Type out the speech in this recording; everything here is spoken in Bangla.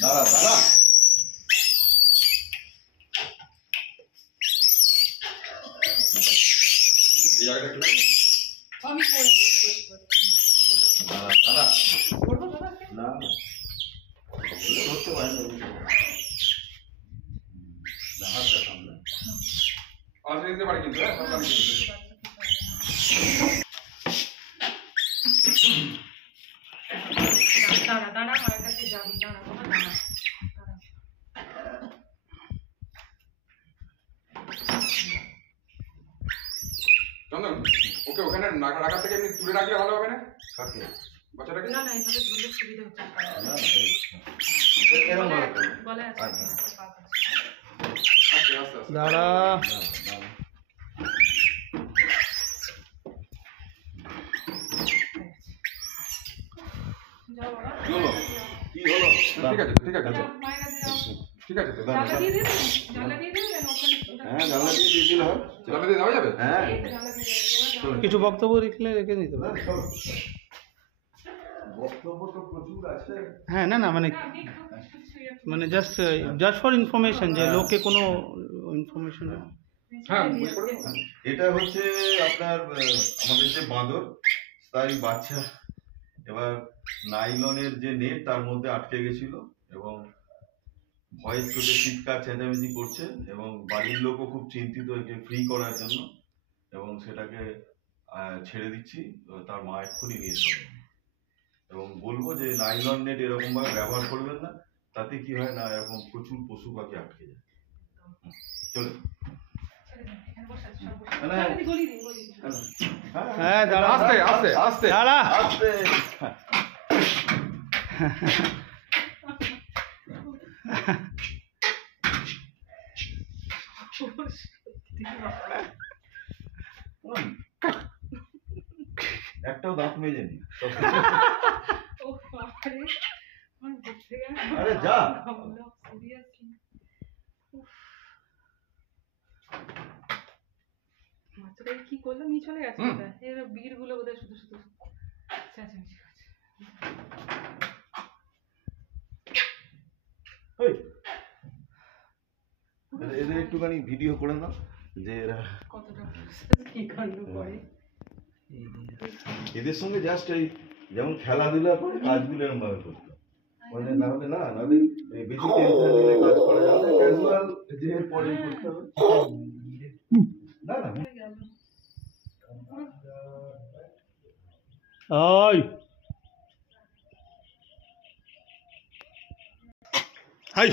দাঁড়া দাঁড়া এই জায়গাটা একটু আমি করে দাঁড়া দাঁড়া করব দাদা না বলে ধরতে পারেন না হাতটা সামনে আর দিতে পারি কিন্তু হ্যাঁ সব পারি কিন্তু দাঁড়া দাঁড়া আমার কাছে যাবি দাঁড়া বাবা দাঁড়া চন্দন ওকে ওখানে রাখা থেকে এমনি তুলে রাখলে ভালো হবে না কাকে বাচ্চাটাকে না না এইভাবে ধরলে সুবিধা হচ্ছে না এরকম বলে আছে আচ্ছা আস্তে আস্তে দাঁড়া যাও বাবা কি হলো ঠিক আছে ঠিক আছে মায়ের কাছে যাও ঠিক আছে তো জানলা দিয়ে দিন জানলা দিয়ে দিন ওখানে হ্যাঁ জানলা দিয়ে দিলে হয় জানলা দিয়ে দেওয়া যাবে হ্যাঁ জানলা দিয়ে দেবো কিছু বক্তব্য রেখে নিতে পারে। বক্তব্য তো প্রচুর আছে হ্যাঁ না না মানে জাস্ট ফর ইনফরমেশন যে লোকে কোনো ইনফরমেশন হ্যাঁ এটা হচ্ছে আপনার আমাদের যে বাঁদর তাই বাচ্চা এবার নাইলনের যে নেট তার মধ্যে আটকে গেছিল এবং ভয়ের চোটে চিৎকার চেঁচামেচি করছে এবং বাড়ির লোকও খুব চিন্তিত একে ফ্রি করার জন্য এবং সেটাকে ছেড়ে দিচ্ছি তার মা এক্ষুনি নিয়ে চলে এবং বলবো যে নাইলন নেট এরকম ভাবে ব্যবহার করবেন না তাতে কি হয় না এরকম প্রচুর পশু পাখি আটকে যায় চলে হ্যাঁ দাঁড়া আস্তে আস্তে আস্তে দাঁড়া আস্তে একটাও দাঁত মেজেনি আরে যা বাচ্চাটাকে কি করলো নিয়ে চলে গেছে এর বীর গুলো বোধহয় শুধু শুধু চেঁচামেচি করছে এদের একটুখানি ভিডিও করে নাও যে এরা কতটা কি কাণ্ড করে এদের সঙ্গে জাস্ট এই যেমন খেলাধুলা করে কাজগুলো এরকম ভাবে করতে মানে নাহলে নাহলে বেশি টেনশন নিলে কাজ করা যাবে না ক্যাজুয়াল যে পরে করতে হবে না না ওই হাই